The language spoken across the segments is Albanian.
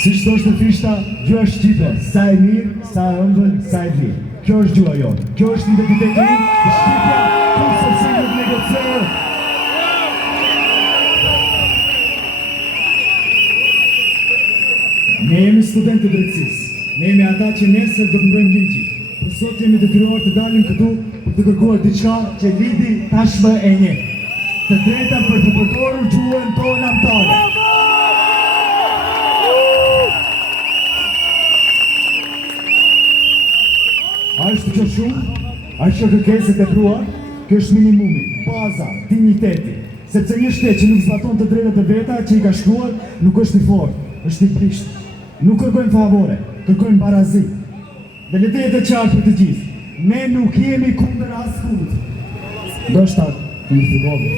Si që është të fishta, gjua Shqipe, sa e mirë, sa e ëmbël, sa e dhirë. Kjo është gjua jonë, kjo është identiteti im, Shqipja, kurse si në negociorë. Ne jemi studentë të drejtësisë, ne jemi ata që nesër do të ndojmë ligji. Për sot jemi detyruar të dalim këtu për të kërkuar diçka që lidi tashmë e një. Të drejta për të përdorur gjuhën tonë anëtare. A është kjo shumë? A është kjo kërkesë e tepruar? Kjo është minimumi, baza, digniteti. Sepse një shtet që nuk zbaton të drejtat e veta që i ka shkruar, nuk është i fortë, është i prisht. Nuk kërkojmë favore, kërkojmë barazi. Dhe le të jetë qartë për të gjithë. Ne nuk jemi kundër askund. Ndoshta të më fillove.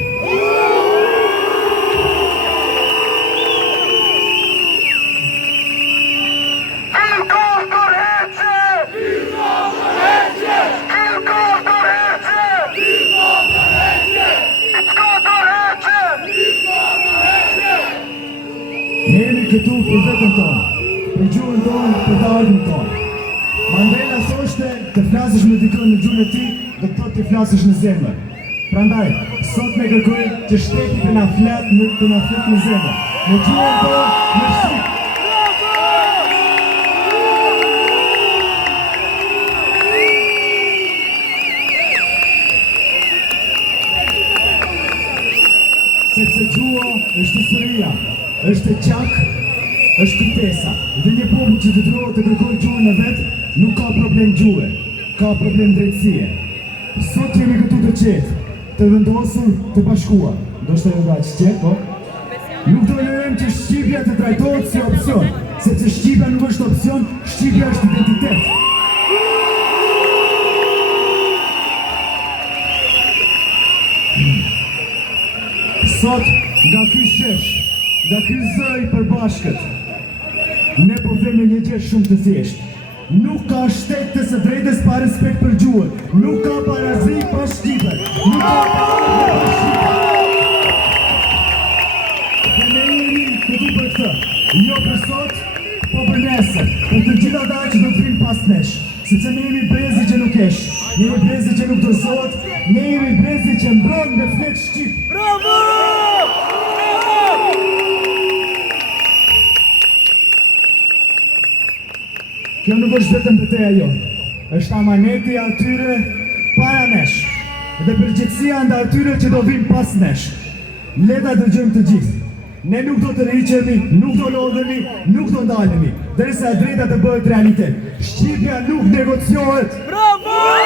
Ne jemi këtu për vetën tonë, për gjuhën tonë, për të ardhën tonë. Mandela thoshte të flasësh me dikën në gjuhën e ti, dhe të të flasësh në zemër. Prandaj, sot ne kërkojmë që shteti të na flet në zemër. Në gjuhën tonë, në Shqip. Sepse gjuha është historia, është qak, është kujtesa. Dhe një popull që detyrohet të kërkojë gjuhën e vet, nuk ka problem gjuhe, ka problem drejtësie. Sot jemi këtu të qetë, të vendosur, të bashkuar. Ndoshta jo nga qetë, po? Nuk do lejojmë që Shqipja të trajtohet si opsion, sepse Shqipja nuk është opsion, Shqipja është identitet. Sot, nga ky shesh, nga ky zë i përbashkët, ne po themi një gjë shumë të thjeshtë. Nuk ka shtet të së drejtës pa respekt për gjuhën, nuk ka barazi pa Shqipen, nuk ka barazi pa Shqipen. Dhe ne jemi këtu për këtë, jo për sot, po për nesër, për të gjitha ata që do të vinë pas nesh, sepse ne jemi brezi që nuk esh, ne jemi brezi që nuk dorëzohet, ne jemi brezi që mbron me flet Shqip. Bravo! Kjo nuk është vetëm betejë jonë, është amaneti atyre para nesh, dhe përgjegjësia ndaj atyre që do vinë pas nesh. Le ta dëgjojmë të gjithë. Ne nuk do të rriqemi, nuk do lodhemi, nuk do ndalemi, derisa e drejta të bëhet realitet. Shqipja nuk negociohet. Bravo!